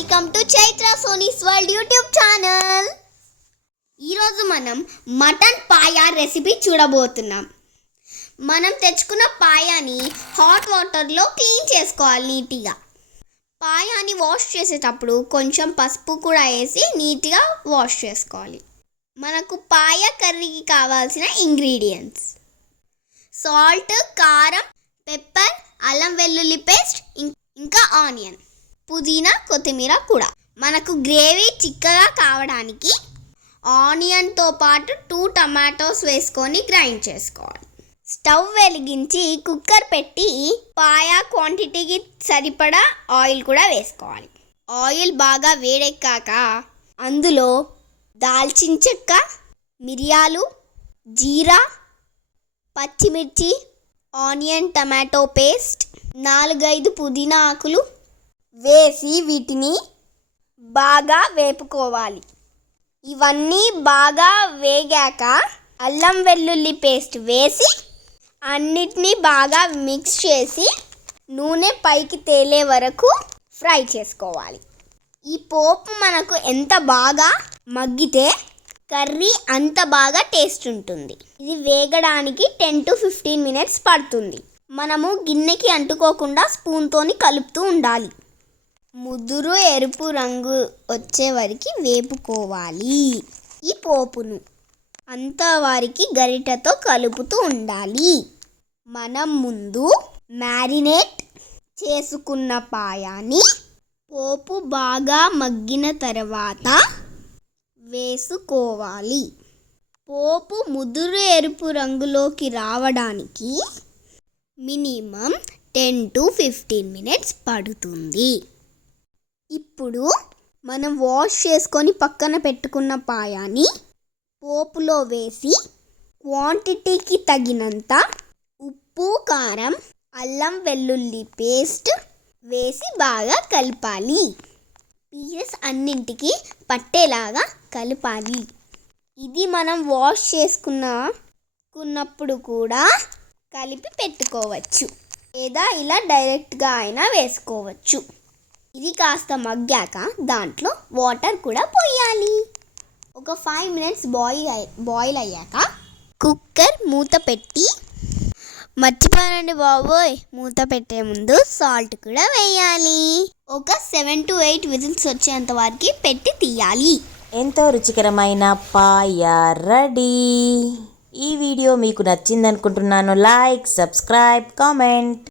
Welcome to Chaitra Soni's world YouTube channel. ఈరోజు మనం mutton paya recipe చూడబోతున్నాం. మనం తెచ్చుకున్న పాయాని హాట్ వాటర్లో క్లీన్ చేసుకోవాలి నీట్గా. పాయాని వాష్ చేసేటప్పుడు కొంచెం పసుపు కూడా వేసి నీట్గా వాష్ చేసుకోవాలి. మనకు పాయ కర్రీకి కావాల్సిన ఇంగ్రీడియంట్స్. సాల్ట్ కారం పెప్పర్ అల్లం వెల్లుల్లి పేస్ట్ ఇంకా ఆనియన్. పుదీనా కొత్తిమీర కూడా. మనకు గ్రేవీ చిక్కగా కావడానికి ఆనియన్తో పాటు టూ టమాటోస్ వేసుకొని గ్రైండ్ చేసుకోవాలి. స్టవ్ వెలిగించి కుక్కర్ పెట్టి పాయా క్వాంటిటీకి సరిపడా ఆయిల్ కూడా వేసుకోవాలి. ఆయిల్ బాగా వేడెక్కాక అందులో దాల్చిన చెక్క మిరియాలు జీరా పచ్చిమిర్చి ఆనియన్ టమాటో పేస్ట్ నాలుగైదు పుదీనా ఆకులు వేసి వీటిని బాగా వేపుకోవాలి. ఇవన్నీ బాగా వేగాక అల్లం వెల్లుల్లి పేస్ట్ వేసి అన్నిటినీ బాగా మిక్స్ చేసి నూనె పైకి తేలే వరకు ఫ్రై చేసుకోవాలి. ఈ పోపు మనకు ఎంత బాగా మగ్గితే కర్రీ అంత బాగా టేస్ట్ ఉంటుంది. ఇది వేగడానికి టెన్ టు ఫిఫ్టీన్ మినిట్స్ పడుతుంది. మనము గిన్నెకి అంటుకోకుండా స్పూన్తోని కలుపుతూ ఉండాలి. ముదురు ఎరుపు రంగు వచ్చే వరకు వేపుకోవాలి. ఈ పోపును అంతా వారికి గరిటతో కలుపుతూ ఉండాలి. మనం ముందు మ్యారినేట్ చేసుకున్న పాయాన్ని పోపు బాగా మగ్గిన తర్వాత వేసుకోవాలి. పోపు ముదురు ఎరుపు రంగులోకి రావడానికి minimum ten to fifteen minutes పడుతుంది. ఇప్పుడు మనం వాష్ చేసుకొని పక్కన పెట్టుకున్న పాయాన్ని పోపులో వేసి క్వాంటిటీకి తగినంత ఉప్పు కారం అల్లం వెల్లుల్లి పేస్ట్ వేసి బాగా కలపాలి. పీసెస్ అన్నింటికి పట్టేలాగా కలపాలి. ఇది మనం వాష్ చేసుకున్న కున్నప్పుడు కూడా కలిపి పెట్టుకోవచ్చు. లేదా ఇలా డైరెక్ట్గా అయినా వేసుకోవచ్చు. ఇది కాస్త మగ్గాక దాంట్లో వాటర్ కూడా పోయాలి. ఒక ఫైవ్ మినిట్స్ బాయిల్ బాయిల్ అయ్యాక కుక్కర్ మూత పెట్టి మర్చిపోయానండి బాబోయ్ మూత పెట్టే ముందు సాల్ట్ కూడా వేయాలి. ఒక సెవెన్ టు ఎయిట్ విజిల్స్ వచ్చేంత వరకు పెట్టి తీయాలి. ఎంతో రుచికరమైన పాయ రెడీ. ఈ వీడియో మీకు నచ్చిందనుకుంటున్నాను లైక్ సబ్స్క్రైబ్ కామెంట్.